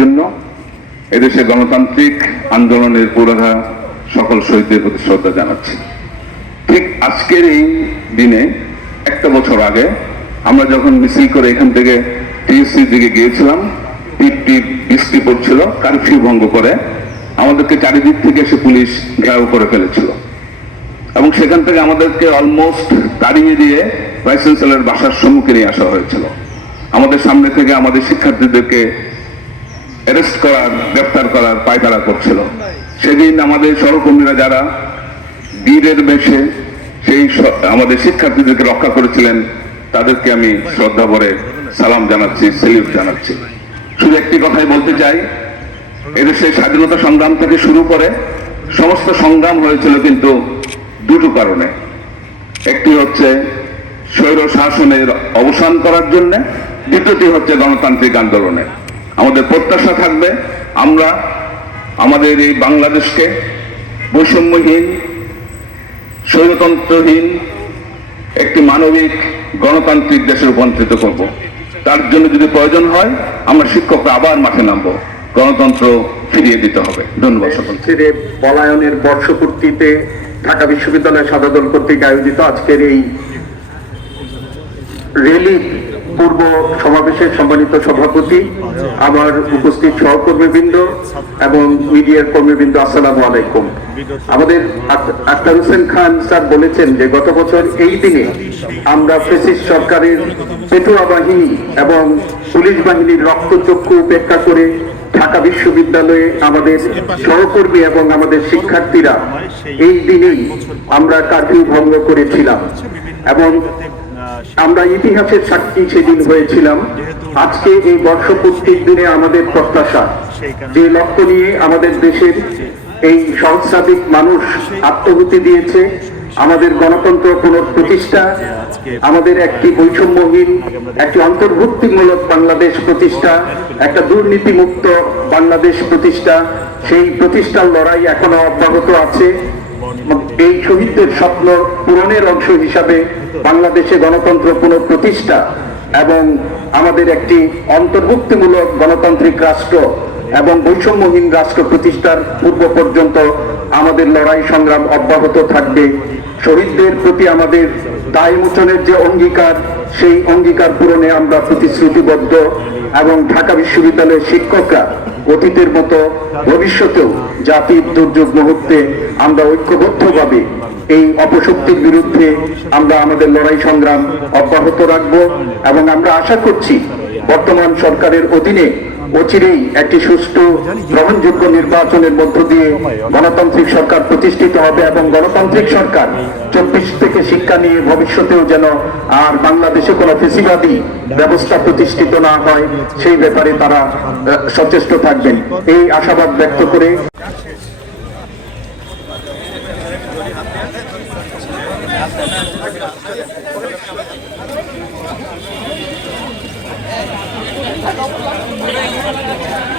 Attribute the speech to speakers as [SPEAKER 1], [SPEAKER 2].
[SPEAKER 1] জন্য এদেশে গণতান্ত্রিক আন্দোলনের পুরোধা সকল শহীদদের প্রতি শ্রদ্ধা জানাচ্ছি। ঠিক আজকের এই দিনে একটা বছর আগে আমরা যখন মিছিল করে এখান থেকে টিএসসি দিকে গিয়েছিলাম টিপ টিপ বৃষ্টি পড়ছিল, কারফিউ ভঙ্গ করে আমাদেরকে চারিদিক থেকে এসে পুলিশ ঘেরাও করে ফেলেছিল। এবং সেখান থেকে আমাদেরকে অলমোস্ট তাড়িয়ে দিয়ে ভাইস চ্যান্সেলর বাসার সম্মুখে নিয়ে আসা হয়েছিল। আমাদের সামনে থেকে আমাদের শিক্ষার্থীদেরকে অ্যারেস্ট করার গ্রেফতার করার পায়তারা করছিল। সেদিন আমাদের সহকর্মীরা যারা বীরের বেশে সেই আমাদের শিক্ষার্থীদেরকে রক্ষা করেছিলেন, তাদেরকে আমি শ্রদ্ধা ভরে সালাম জানাচ্ছি, সেলিউট জানাচ্ছি। শুধু একটি কথাই বলতে চাই, এদেশে স্বাধীনতা সংগ্রাম থেকে শুরু করে সমস্ত সংগ্রাম হয়েছিল কিন্তু দুটো কারণে। একটি হচ্ছে স্বৈর শাসনের অবসান করার জন্য, দ্বিতীয়টি হচ্ছে গণতান্ত্রিক আন্দোলনে। আমাদের প্রত্যাশা থাকবে। আমরা আমাদের এই বাংলাদেশকে বৈষম্যহীন, স্বৈরতন্ত্রহীন একটি মানবিক গণতান্ত্রিক দেশে রূপান্তরিত করব। তার জন্য যদি প্রয়োজন হয়, আমরা শিক্ষকরা আবার মাঠে নামবো। গণতন্ত্র ফিরিয়ে দিতে হবে। ধন্যবাদ সকল
[SPEAKER 2] পলায়নের বর্ষপূর্তিতে ঢাকা বিশ্ববিদ্যালয় সাদাদল কর্তৃক আয়োজিত আজকের এই রেলি পূর্ব সমাবেশের সম্মানিত সভাপতি, আমার উপস্থিত সহকর্মীবৃন্দ এবং মিডিয়ার কর্মীবৃন্দ, আসসালামু আলাইকুম। আমাদের আক- আক্তার হোসেন খান স্যার বলেছেন যে, গত বছর এই দিনে আমরা ফেসিস সরকারের পেটুয়া বাহিনী এবং পুলিশ বাহিনীর রক্তচক্ষু উপেক্ষা করে ঢাকা বিশ্ববিদ্যালয়ে আমাদের সহকর্মী এবং আমাদের শিক্ষার্থীরা এই দিনেই আমরা কার্ফিউ ভঙ্গ করেছিলাম। এবং আমরা ইতিহাসের সাক্ষী সেদিন হয়েছিলাম। আজকে এই বর্ষপূর্তির দিনে আমাদের প্রত্যাশা যে লক্ষ্য নিয়ে আমাদের দেশের এই সহস্রাধিক মানুষ আত্মহুতি দিয়েছে আমাদের গণতন্ত্র পুনঃপ্রতিষ্ঠা আমাদের একটি বৈষম্যহীন একটি অন্তর্ভুক্তিমূলক বাংলাদেশ প্রতিষ্ঠা একটা দুর্নীতিমুক্ত বাংলাদেশ প্রতিষ্ঠা সেই প্রতিষ্ঠার লড়াই এখনও অব্যাহত আছে। এই শহীদদের স্বপ্ন পূরণের অংশ হিসাবে বাংলাদেশে গণতন্ত্র পুনঃপ্রতিষ্ঠা এবং আমাদের একটি অন্তর্ভুক্তিমূলক গণতান্ত্রিক রাষ্ট্র এবং বৈষম্যহীন রাষ্ট্র প্রতিষ্ঠার পূর্ব পর্যন্ত আমাদের লড়াই সংগ্রাম অব্যাহত থাকবে। শহীদদের প্রতি আমাদের দায় মোচনের যে অঙ্গীকার, সেই অঙ্গীকার পূরণে আমরা প্রতিশ্রুতিবদ্ধ এবং ঢাকা বিশ্ববিদ্যালয়ের শিক্ষকরা অতীতের মতো ভবিষ্যতেও জাতির দুর্যোগ মুহূর্তে আমরা ঐক্যবদ্ধভাবে এই অপশক্তির বিরুদ্ধে আমরা আমাদের লড়াই সংগ্রাম অব্যাহত রাখব এবং আমরা আশা করছি বর্তমান সরকারের অধীনে অচিরেই একটি সুষ্ঠু, গ্রহণযোগ্য নির্বাচনের মধ্য দিয়ে গণতান্ত্রিক সরকার প্রতিষ্ঠিত হবে এবং গণতান্ত্রিক সরকার চব্বিশ থেকে শিক্ষা নিয়ে ভবিষ্যতেও যেন আর বাংলাদেশে কোনো ফেসিবাদী ব্যবস্থা প্রতিষ্ঠিত না হয়, সেই ব্যাপারে তারা সচেষ্ট থাকবেন। এই আশাবাদ ব্যক্ত করে
[SPEAKER 3] Thank